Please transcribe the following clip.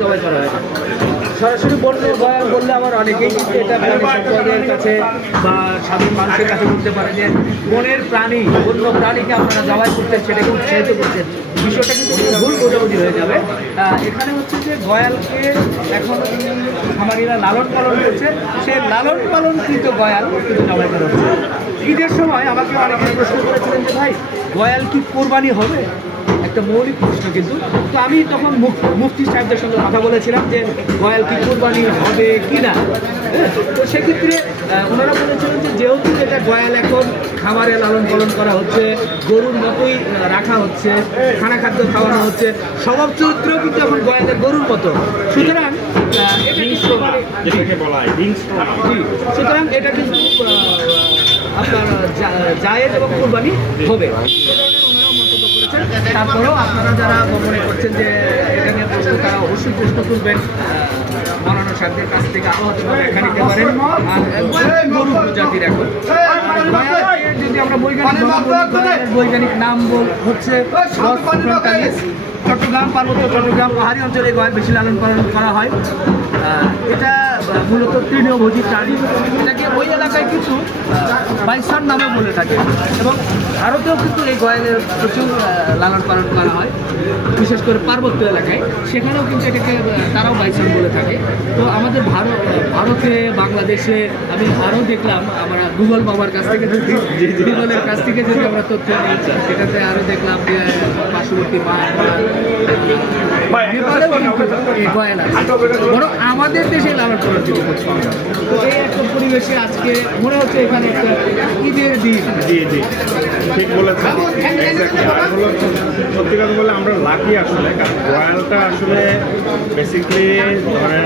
জবাই করা হয়। সরাসরি বন্য গয়াল বললে আবার অনেকেই কিন্তু এটা সম্প্রদায়ের কাছে বা সাধারণ মানুষের কাছে বলতে পারে যে বনের প্রাণী, বন্য প্রাণীকে আপনারা জবাই করতেন, সেটাকে উৎসাহিত করছেন। বিষয়টা কিন্তু ভুল বোঝাবুঝি হয়ে যাবে। এখানে হচ্ছে যে গয়ালকে এখন খামারিরা লালন পালন করছে, সেই লালন পালনকৃত গয়াল কিন্তু জবাই করা হচ্ছে। ঈদের সময় আমাকে অনেকে প্রশ্ন করেছিলেন যে ভাই গয়াল কি কোরবানি হবে, একটা মৌলিক প্রশ্ন। কিন্তু তো আমি তখন মুফতি সাহেবদের সঙ্গে কথা বলেছিলাম যে গয়াল কি কোরবানি হবে কি না। তো সেক্ষেত্রে ওনারা বলেছিলেন যে যেহেতু এটা গয়াল এখন খামারে লালন পালন করা হচ্ছে, গরুর মতোই রাখা হচ্ছে, খানা খাদ্য খাওয়ানো হচ্ছে, স্বভাব চরিত্রও কিন্তু এখন গয়ালের গরুর মতো, সুতরাং সুতরাং এটা কিন্তু আপনার জায়েজ এবং কোরবানি হবে। তারপরেও আপনারা যারা মনে করছেন যে এটা নিয়ে প্রশ্ন, তারা অবশ্যই প্রশ্ন তুলবেন, মৌলানা সাহেবদের কাছ থেকে আলোচনা দেখা নিতে পারেন। আর গরু প্রজাতির এখন যদি আমরা বৈজ্ঞানিক নাম হচ্ছে চট্টগ্রাম, পার্বত্য চট্টগ্রাম পাহাড়ি অঞ্চলে গয়াল বেশি লালন পালন করা হয়। এটা মূলত তৃণভোজী প্রাণী, এটাকে ওই এলাকায় কিছু বাইসন নামে বলে থাকে এবং ভারতেও কিন্তু এই গয়ালের প্রচুর লালন পালন করা হয়, বিশেষ করে পার্বত্য এলাকায়, সেখানেও কিন্তু এটাকে তারাও বাইসন বলে থাকে। তো আমাদের ভারতে, বাংলাদেশে আমি আরও দেখলাম, আমরা গুগল বাবার কাছ থেকে গুগলের কাছ থেকে যদি আমরা তথ্য নিই, সেটাতে আরও দেখলাম যে পার্শ্ববর্তী গয়াল আছে, বরং আমাদের দেশে লালন পালন কিন্তু করতে হবে। তো এই একটা পরিবেশে আজকে মনে হচ্ছে এখানে একটা ঈদের দিন। জি জি, ঠিক বলেছেন। সত্যি কথা বলে আমরা লাকি আসলে, কারণ গয়ালটা আসলে বেসিক্যালি ধরেন